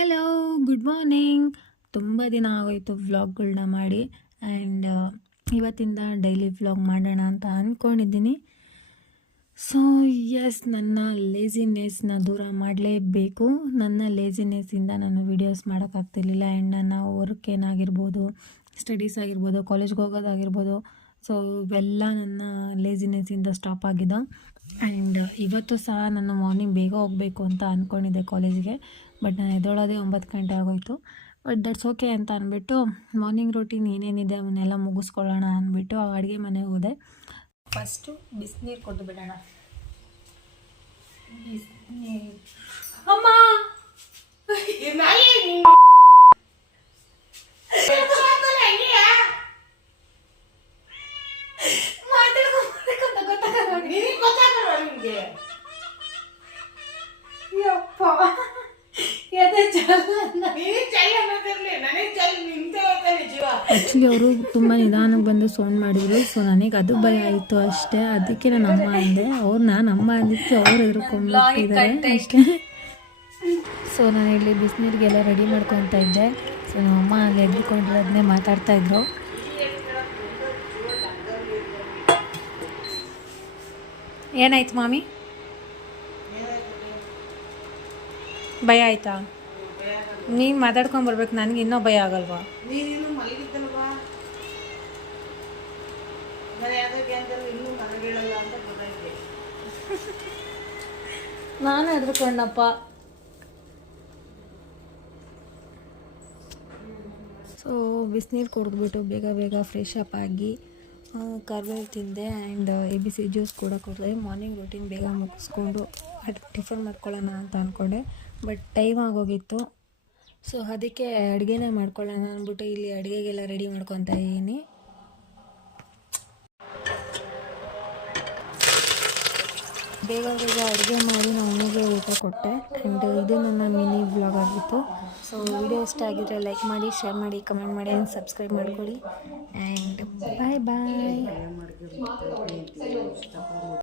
Hello, good morning. ತುಂಬ ದಿನ ಆಗೋಯಿತು ವ್ಲಾಗ್ಗಳನ್ನ ಮಾಡಿ. ಆ್ಯಂಡ್ ಇವತ್ತಿಂದ ಡೈಲಿ ವ್ಲಾಗ್ ಮಾಡೋಣ ಅಂತ ಅಂದ್ಕೊಂಡಿದ್ದೀನಿ. ಸೊ ಎಸ್, ನನ್ನ ಲೇಸಿನೆಸ್ನ ದೂರ ಮಾಡಲೇಬೇಕು. ನನ್ನ ಲೇಸಿನೆಸ್ಸಿಂದ ನಾನು ವೀಡಿಯೋಸ್ ಮಾಡೋಕ್ಕಾಗ್ತಿರ್ಲಿಲ್ಲ. ಆ್ಯಂಡ್ ನನ್ನ ವರ್ಕ್ ಏನಾಗಿರ್ಬೋದು, ಸ್ಟಡೀಸ್ ಆಗಿರ್ಬೋದು, ಕಾಲೇಜ್ಗೆ ಹೋಗೋದಾಗಿರ್ಬೋದು, ಸೊ ಇವೆಲ್ಲ ನನ್ನ ಲೇಸಿನೆಸ್ಸಿಂದ ಸ್ಟಾಪ್ ಆಗಿದೆ. ಆ್ಯಂಡ್ ಇವತ್ತು ಸಹ ನಾನು ಮಾರ್ನಿಂಗ್ ಬೇಗ ಹೋಗಬೇಕು ಅಂತ ಅಂದ್ಕೊಂಡಿದ್ದೆ ಕಾಲೇಜಿಗೆ. ಬಟ್ ನಾನು ಎದ್ದೇಳೋದೇ 9 ಗಂಟೆ ಆಗೋಯಿತು. ಬಟ್ ದಟ್ಸ್ ಓಕೆ ಅಂತ ಅಂದ್ಬಿಟ್ಟು ಮಾರ್ನಿಂಗ್ ರೂಟೀನ್ ಏನೇನಿದೆ ಅವನ್ನೆಲ್ಲ ಮುಗಿಸ್ಕೊಳ್ಳೋಣ ಅಂದ್ಬಿಟ್ಟು ಅಡುಗೆ ಮನೆಗೆ ಹೋದೆ. ಫಸ್ಟು ಬಿಸಿನೀರು ಕೊಟ್ಟು ಬಿಡೋಣ. ಬಿಸಿನೀರು ಅಮ್ಮ ಆ್ಯಕ್ಚುಲಿ ಅವರು ತುಂಬ ನಿಧಾನಕ್ಕೆ ಬಂದು ಸೌಂಡ್ ಮಾಡಿದ್ರು. ಸೊ ನನಗೆ ಅದು ಭಯ ಆಯಿತು ಅಷ್ಟೇ. ಅದಕ್ಕೆ ನಾನು ಅಮ್ಮ ಅಂದೆ. ನಾನು ಅಮ್ಮ ಅಂದಿತ್ತು, ಅವ್ರು ಎದುರ್ಕೊಂಡ್ಬಿಟ್ಟಿದ್ದಾರೆ ಅಷ್ಟೇ. ಸೊ ನಾನು ಇಲ್ಲಿ ಬಿಸಿನೀರಿಗೆಲ್ಲ ರೆಡಿ ಮಾಡ್ಕೊತಾ ಇದ್ದೆ. ಸೊ ನಮ್ಮ ಅಮ್ಮ ಅಲ್ಲಿ ಎದ್ದುಕೊಂಡಿರೋದನ್ನೇ ಮಾತಾಡ್ತಾಯಿದ್ರು. ಏನಾಯ್ತು ಮಾಮಿ? ಭಯ ಆಯ್ತಾ? ನೀನು ಮಾತಾಡ್ಕೊಂಬರ್ಬೇಕು, ನನಗೆ ಇನ್ನೂ ಭಯ ಆಗಲ್ವಾ? ನಾನು ಹೆದರ್ಕೊಂಡಪ್ಪ. ಸೊ ಬಿಸಿನೀರು ಕುಡಿದ್ಬಿಟ್ಟು ಬೇಗ ಫ್ರೆಶ್ ಅಪ್ ಆಗಿ ಕರ್ಬೇವು ತಿಂದೆ. ಆ್ಯಂಡ್ ABC ಜ್ಯೂಸ್ ಕೂಡ ಕುಡಿದೆ. ಮಾರ್ನಿಂಗ್ ರೂಟೀನ್ ಬೇಗ ಮುಗಿಸ್ಕೊಂಡು ಟಿಫನ್ ಮಾಡ್ಕೊಳ್ಳೋಣ ಅಂತ ಅಂದ್ಕೊಂಡೆ. ಬಟ್ ಟೈಮ್ ಆಗೋಗಿತ್ತು. ಸೊ ಅದಕ್ಕೆ ಅಡುಗೆನೇ ಮಾಡ್ಕೊಳ್ಳೋಣ ಅಂದ್ಬಿಟ್ಟು ಇಲ್ಲಿ ಅಡುಗೆಗೆಲ್ಲ ರೆಡಿ ಮಾಡ್ಕೊತಾ ಇದ್ದೀನಿ. ಬೇಗ ಅಡುಗೆ ಮಾಡಿ ನಮ್ಮ ಮನೆಗೆ ಊಟ ಕೊಟ್ಟೆ. ಆ್ಯಂಡ್ ಇದು ನನ್ನ ಮಿನಿ ವ್ಲಾಗ್ ಆಗಿತ್ತು. ಸೊ ವಿಡಿಯೋ ಇಷ್ಟ ಆಗಿದ್ರೆ ಲೈಕ್ ಮಾಡಿ, ಶೇರ್ ಮಾಡಿ, ಕಮೆಂಟ್ ಮಾಡಿ ಆ್ಯಂಡ್ ಸಬ್ಸ್ಕ್ರೈಬ್ ಮಾಡ್ಕೊಳ್ಳಿ. ಆ್ಯಂಡ್ ಬಾಯ್.